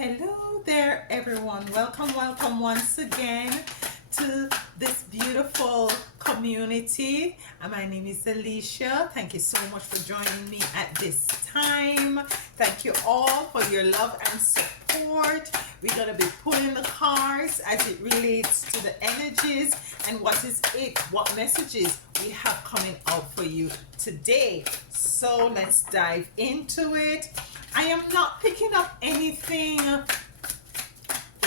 Hello there, everyone. Welcome once again to this beautiful community. My name is Alicia. Thank you so much for joining me at this time. Thank you all for your love and support. We're going to be pulling the cards as it relates to the energies and what messages we have coming out for you today. So let's dive into it. I am not picking up anything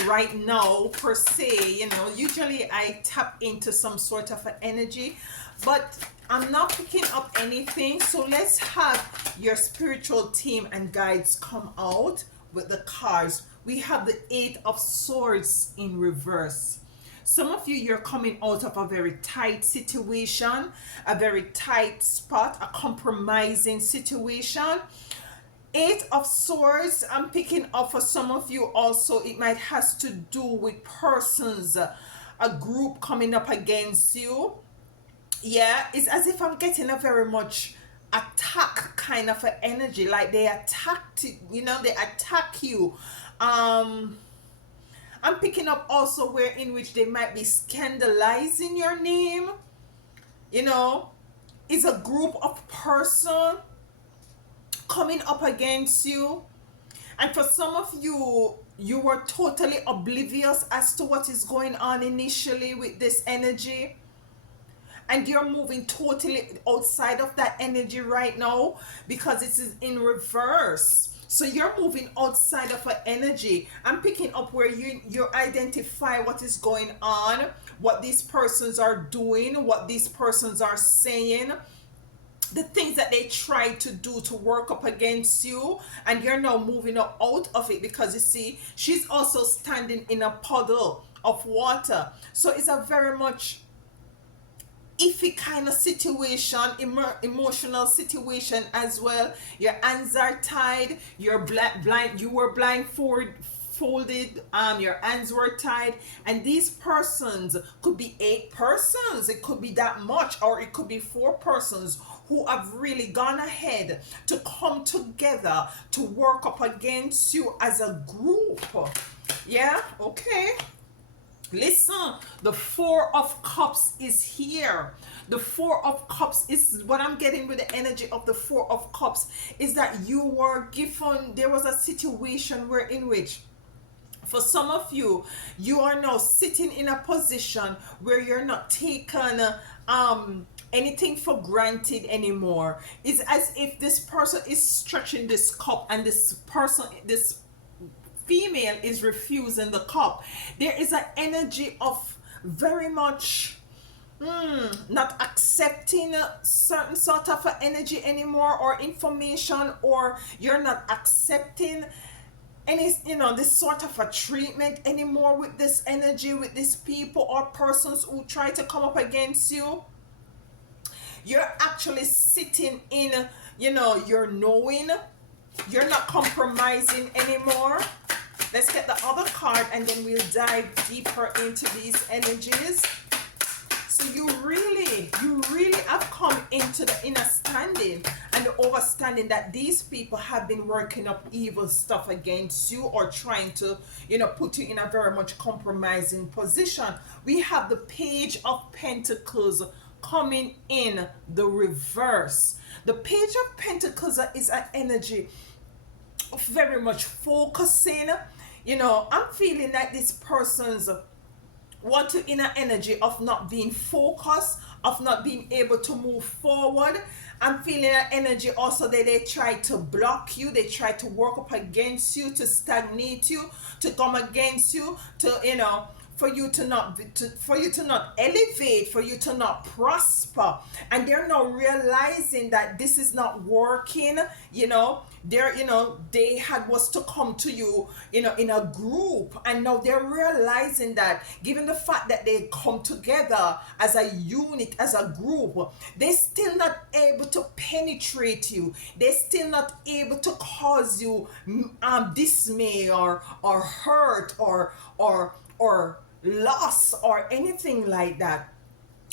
right now per se. Usually I tap into some sort of an energy, but I'm not picking up anything. So let's have your spiritual team and guides come out with the cards. We have the Eight of Swords in reverse. Some of you, you're coming out of a very tight situation, a very tight spot, a compromising situation. Eight of Swords, I'm picking up for some of you also. It might has to do with persons, a group coming up against you. Yeah, it's as if I'm getting a very much attack kind of an energy, like they attacked, they attack you. I'm picking up also where in which they might be scandalizing your name. It's a group of person coming up against you, and for some of you, you were totally oblivious as to what is going on initially with this energy, and you're moving totally outside of that energy right now because it is in reverse. So you're moving outside of an energy. I'm picking up where you identify what is going on, what these persons are doing, what these persons are saying, the things that they try to do to work up against you, and you're now moving up out of it because you see she's also standing in a puddle of water. So it's a very much iffy kind of situation, emotional situation as well. Your hands are tied, you're blind, you were blindfolded, your hands were tied, and these persons could be 8 persons, it could be that much, or it could be 4 persons who have really gone ahead to come together to work up against you as a group. Yeah, okay. Listen, the Four of Cups is here. The Four of Cups is what I'm getting with the energy of the Four of Cups, is that you were given, there was a situation where in which for some of you, you are now sitting in a position where you're not taken anything for granted anymore. It's as if this person is stretching this cup, and this female is refusing the cup. There is an energy of very much not accepting a certain sort of energy anymore, or information, or you're not accepting any this sort of a treatment anymore with this energy, with these people or persons who try to come up against you. You're actually sitting in, you're knowing, you're not compromising anymore. Let's get the other card and then we'll dive deeper into these energies. So you really have come into the inner standing and the overstanding that these people have been working up evil stuff against you, or trying to, put you in a very much compromising position. We have the Page of Pentacles coming in the reverse. The Page of Pentacles is an energy of very much focusing. I'm feeling that these persons want to in an energy of not being focused, of not being able to move forward. I'm feeling an energy also that they try to block you, they try to work up against you, to stagnate you, to come against you, to for you to not elevate, for you to not prosper. And they're now realizing that this is not working. They had was to come to you, in a group, and now they're realizing that given the fact that they come together as a unit, as a group, they're still not able to penetrate you. They're still not able to cause you dismay or hurt or loss or anything like that.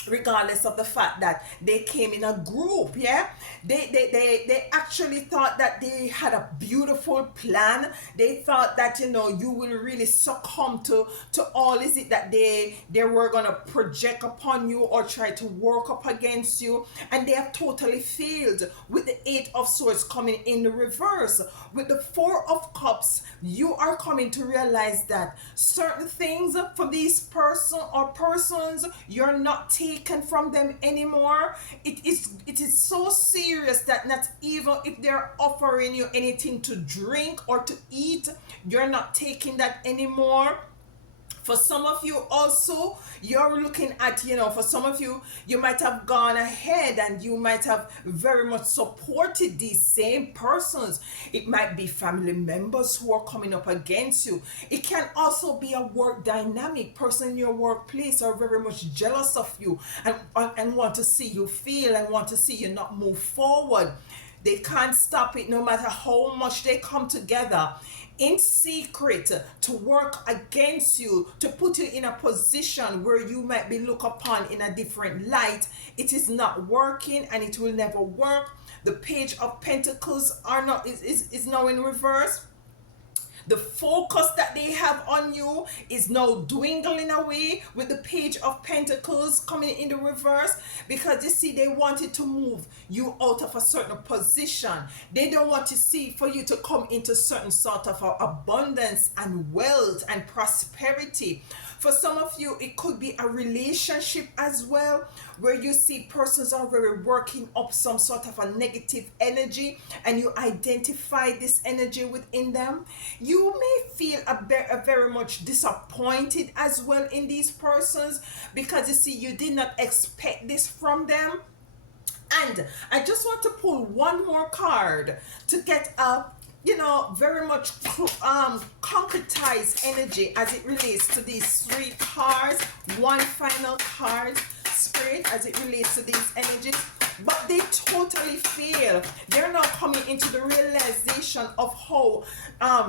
regardless of the fact that they came in a group. Yeah, they actually thought that they had a beautiful plan. They thought that, you will really succumb to all is it that they were gonna project upon you or try to work up against you, and they have totally failed. With the Eight of Swords coming in the reverse, with the Four of Cups, you are coming to realize that certain things for these person or persons, you're not taken from them anymore. It is so serious that not even if they're offering you anything to drink or to eat, you're not taking that anymore. For some of you also, you're looking at, for some of you, you might have gone ahead and you might have very much supported these same persons. It might be family members who are coming up against you. It can also be a work dynamic. Person in your workplace are very much jealous of you and want to see you fail and want to see you not move forward. They can't stop it no matter how much they come together in secret to work against you, to put you in a position where you might be looked upon in a different light. It is not working and it will never work. The Page of Pentacles is now in reverse. The focus that they have on you is now dwindling away with the Page of Pentacles coming in the reverse, because you see, they wanted to move you out of a certain position. They don't want to see for you to come into certain sort of abundance and wealth and prosperity. For some of you, it could be a relationship as well, where you see persons are very working up some sort of a negative energy and you identify this energy within them. You may feel a very much disappointed as well in these persons, because you see, you did not expect this from them. And I just want to pull one more card to get a very much concretized energy as it relates to these three cards. One final card, Spirit, as it relates to these energies. But they totally fail. They're now coming into the realization of how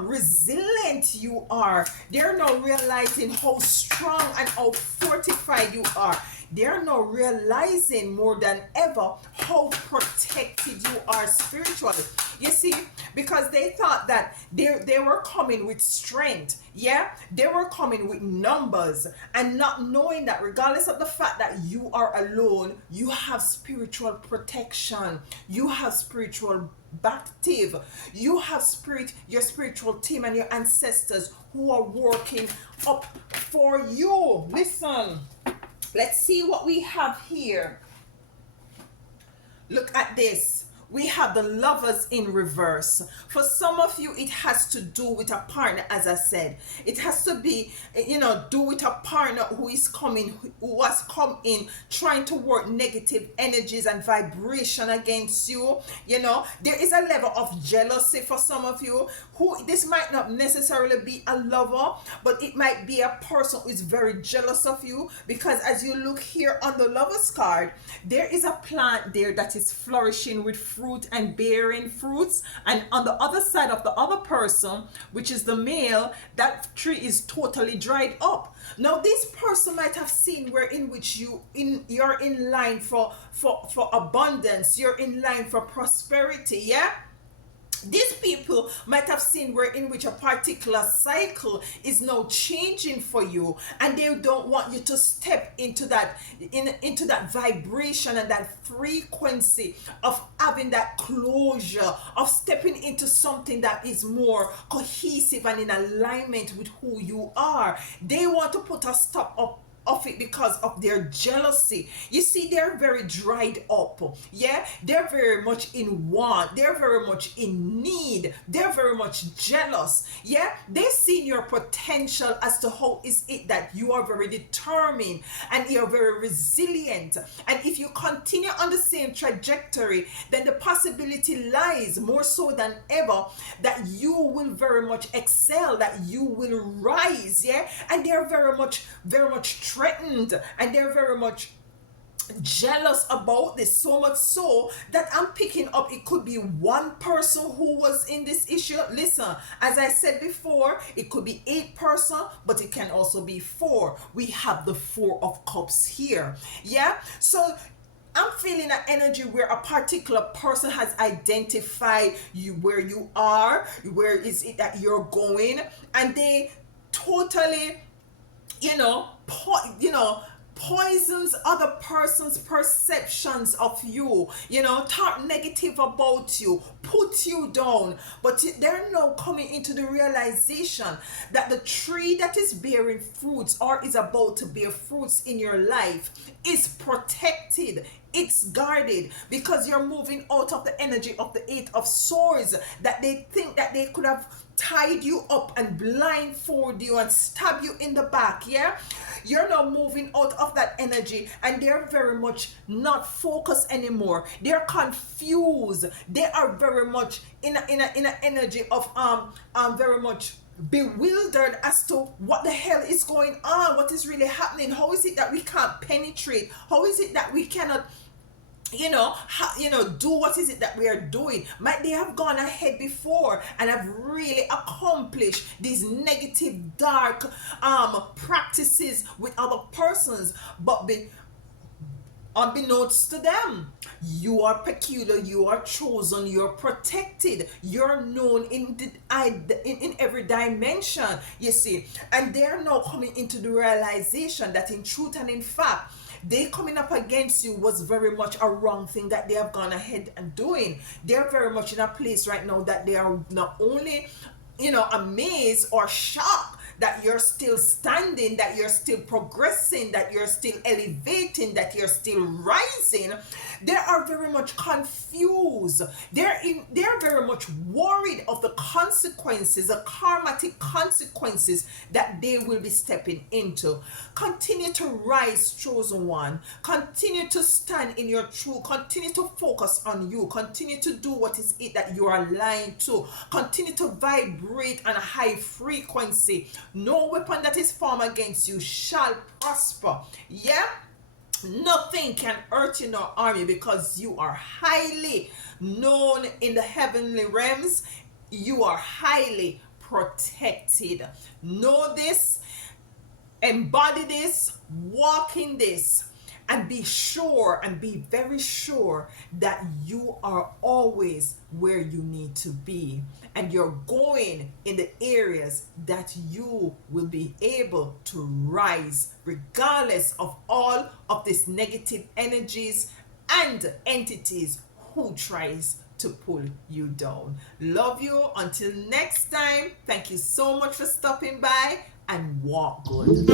resilient you are. They're now realizing how strong and how fortified you are. They're now realizing more than ever how protected you are spiritually. You see, because they thought that they were coming with strength. Yeah, they were coming with numbers, and not knowing that regardless of the fact that you are alone, you have spiritual protection, you have spiritual bactive, you have your spiritual team and your ancestors who are working up for you. Listen, let's see what we have here. Look at this. We have the Lovers in reverse. For some of you, it has to do with a partner, as I said. It has to be, do with a partner who has come in trying to work negative energies and vibration against you. There is a level of jealousy for some of you. This might not necessarily be a lover, but it might be a person who is very jealous of you, because as you look here on the Lovers card, there is a plant there that is flourishing with fruit and bearing fruits, and on the other side of the other person, which is the male, that tree is totally dried up. Now this person might have seen where in which you're in line for abundance, you're in line for prosperity. Yeah, these people might have seen where in which a particular cycle is now changing for you, and they don't want you to step into that vibration and that frequency of having that closure, of stepping into something that is more cohesive and in alignment with who you are. They want to put a stop up of it because of their jealousy. You see, they're very dried up. Yeah, they're very much in want, they're very much in need, they're very much jealous. Yeah, they've seen your potential as to how is it that you are very determined and you're very resilient, and if you continue on the same trajectory, then the possibility lies more so than ever that you will very much excel, that you will rise. Yeah, and they're very much threatened, and they're very much jealous about this, so much so that I'm picking up it could be one person who was in this issue. Listen, as I said before, it could be 8 person, but it can also be 4. We have the 4 of cups here. Yeah, so I'm feeling an energy where a particular person has identified you, where you are, where is it that you're going, and they totally, you know, poisons other person's perceptions of you, talk negative about you, put you down. But they're now coming into the realization that the tree that is bearing fruits or is about to bear fruits in your life is protected, it's guarded, because you're moving out of the energy of the 8 of swords, that they think that they could have tied you up and blindfold you and stab you in the back. Yeah, you're now moving out of that energy, and they're very much not focused anymore. They're confused. They are very much in a energy of very much bewildered as to what the hell is going on, what is really happening. How is it that we can't penetrate? How is it that we cannot, do what is it that we are doing? Might they have gone ahead before and have really accomplished these negative, dark practices with other persons, but unbeknownst to them, you are peculiar, you are chosen, you're protected, you're known in every dimension, you see. And they're now coming into the realization that in truth and in fact, they coming up against you was very much a wrong thing that they have gone ahead and doing. They're very much in a place right now that they are not only, amazed or shocked that you're still standing, that you're still progressing, that you're still elevating, that you're still rising. They are very much confused. They're very much worried of the consequences, the karmatic consequences that they will be stepping into. Continue to rise, chosen one. Continue to stand in your truth. Continue to focus on you. Continue to do what is it that you are aligned to. Continue to vibrate on a high frequency. No weapon that is formed against you shall prosper. Yeah? Nothing can hurt you nor harm you, because you are highly known in the heavenly realms. You are highly protected. Know this, embody this, walk in this, and be sure and be very sure that you are always where you need to be, and you're going in the areas that you will be able to rise regardless of all of these negative energies and entities who tries to pull you down. Love you. Until next time, thank you so much for stopping by, and walk good.